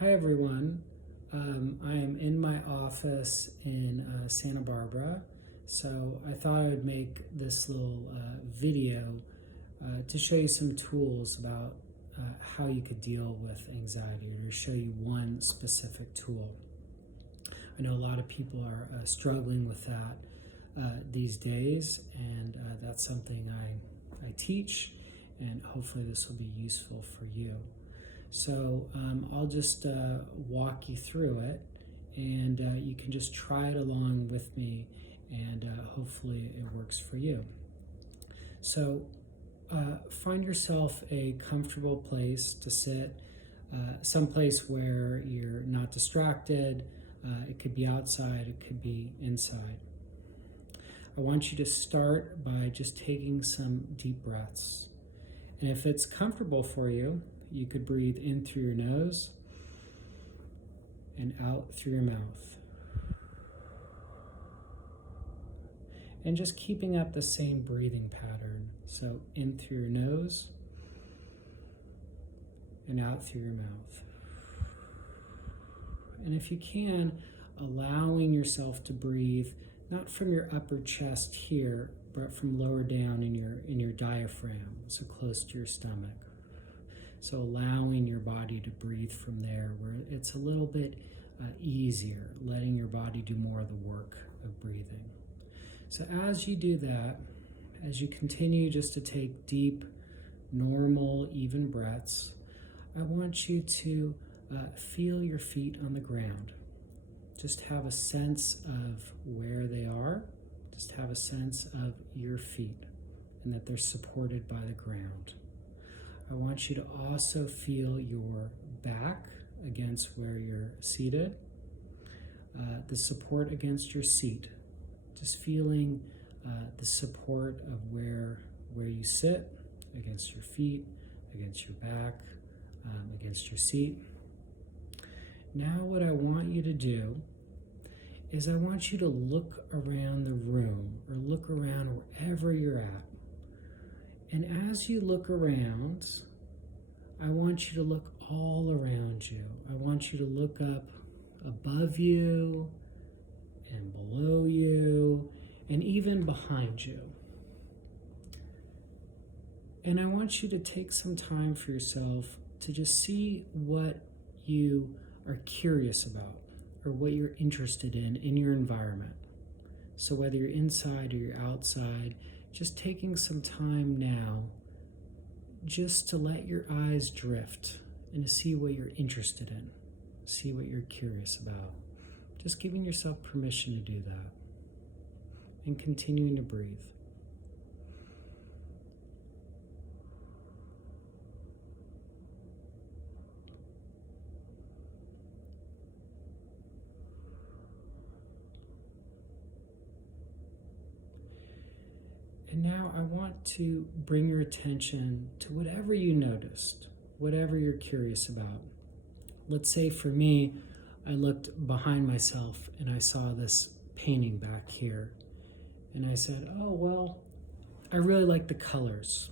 Hi everyone. I am in my office in Santa Barbara, so I thought I would make this little video to show you some tools about how you could deal with anxiety, or to show you one specific tool. I know a lot of people are struggling with that these days, and that's something I teach, and hopefully this will be useful for you. So I'll just walk you through it, and you can just try it along with me, and hopefully it works for you. So find yourself a comfortable place to sit, someplace where you're not distracted. It could be outside, it could be inside. I want you to start by just taking some deep breaths. And if it's comfortable for you, you could breathe in through your nose and out through your mouth. And just keeping up the same breathing pattern. So in through your nose and out through your mouth. And if you can, allowing yourself to breathe not from your upper chest here, but from lower down in your diaphragm, so close to your stomach. So allowing your body to breathe from there, where it's a little bit easier, letting your body do more of the work of breathing. So as you do that, as you continue just to take deep, normal, even breaths, I want you to feel your feet on the ground. Just have a sense of where they are. Just have a sense of your feet and that they're supported by the ground. I want you to also feel your back against where you're seated, the support against your seat. Just feeling the support of where you sit, against your feet, against your back, against your seat. Now what I want you to do is I want you to look around the room, or look around wherever you're at. And as you look around, I want you to look all around you. I want you to look up above you and below you and even behind you. And I want you to take some time for yourself to just see what you are curious about, or what you're interested in your environment. So whether you're inside or you're outside, just taking some time now just to let your eyes drift and to see what you're interested in, see what you're curious about. Just giving yourself permission to do that and continuing to breathe. And now I want to bring your attention to whatever you noticed, whatever you're curious about. Let's say for me, I looked behind myself and I saw this painting back here. And I said, oh, well, I really like the colors.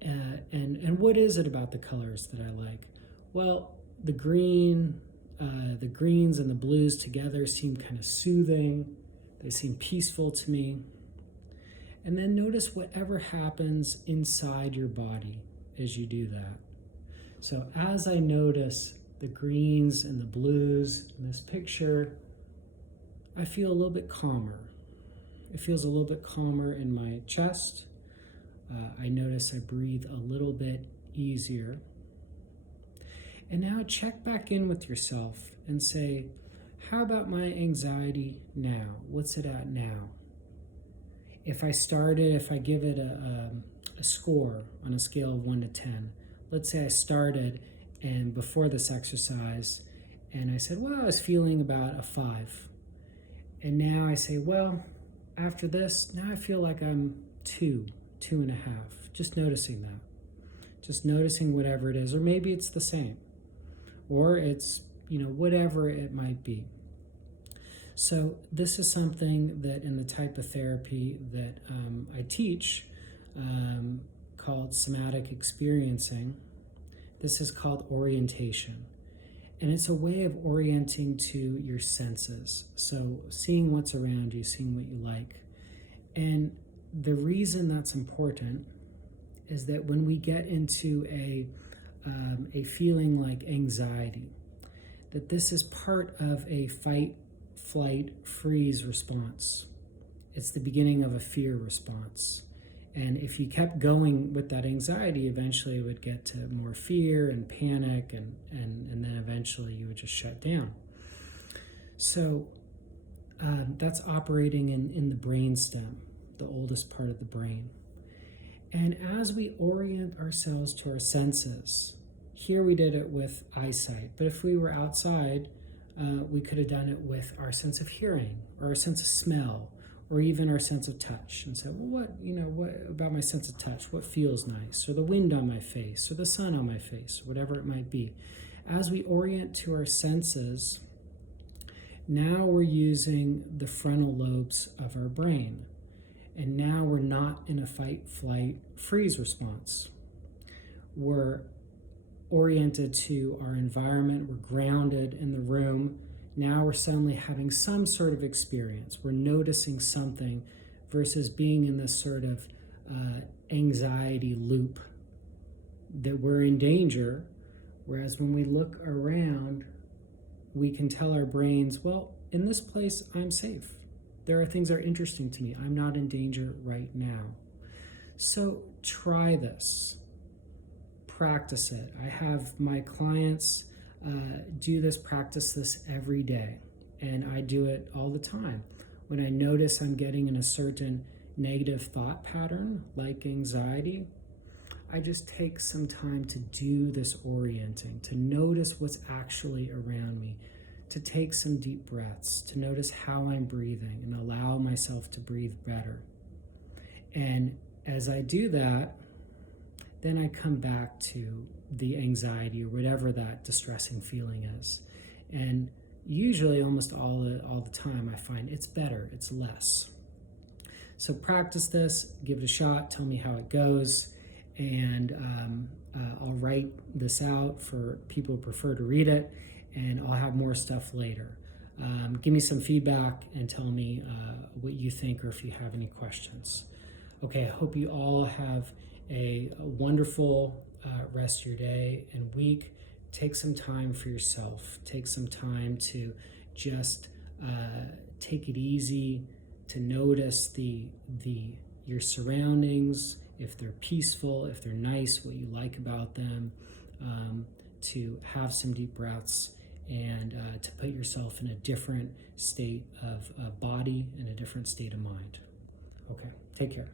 And what is it about the colors that I like? Well, the greens and the blues together seem kind of soothing. They seem peaceful to me. And then notice whatever happens inside your body as you do that. So as I notice the greens and the blues in this picture, I feel a little bit calmer. It feels a little bit calmer in my chest. I notice I breathe a little bit easier. And now check back in with yourself and say, how about my anxiety now? What's it at now? If I give it a score on a scale of 1 to 10, let's say I started and before this exercise, and I said, well, I was feeling about a 5. And now I say, well, after this, now I feel like I'm 2.5. Just noticing that. Just noticing whatever it is, or maybe it's the same, or it's, whatever it might be. So this is something that in the type of therapy that I teach called somatic experiencing, this is called orientation. And it's a way of orienting to your senses. So seeing what's around you, seeing what you like. And the reason that's important is that when we get into a feeling like anxiety, that this is part of a fight, flight, freeze response. It's the beginning of a fear response. And if you kept going with that anxiety, eventually it would get to more fear and panic, and then eventually you would just shut down. So that's operating in the brainstem, the oldest part of the brain. And as we orient ourselves to our senses, here we did it with eyesight, but if we were outside, we could have done it with our sense of hearing, or our sense of smell, or even our sense of touch, and said, well, what about my sense of touch? What feels nice? Or the wind on my face, or the sun on my face, or whatever it might be. As we orient to our senses, now we're using the frontal lobes of our brain. And now we're not in a fight, flight, freeze response. We're oriented to our environment. We're grounded in the room. Now we're suddenly having some sort of experience. We're noticing something versus being in this sort of anxiety loop that we're in danger. Whereas when we look around, we can tell our brains, well, in this place, I'm safe. There are things that are interesting to me. I'm not in danger right now. So try this. Practice it. I have my clients practice this every day, and I do it all the time. When I notice I'm getting in a certain negative thought pattern, like anxiety, I just take some time to do this orienting, to notice what's actually around me, to take some deep breaths, to notice how I'm breathing and allow myself to breathe better. And as I do that, then I come back to the anxiety or whatever that distressing feeling is. And usually almost all the time I find it's better, it's less. So practice this, give it a shot, tell me how it goes, and I'll write this out for people who prefer to read it, and I'll have more stuff later. Give me some feedback and tell me what you think or if you have any questions. Okay, I hope you all have a wonderful rest of your day and week. Take some time for yourself. Take some time to just take it easy, to notice your surroundings, if they're peaceful, if they're nice, what you like about them, to have some deep breaths, and to put yourself in a different state of body and a different state of mind. Okay, take care.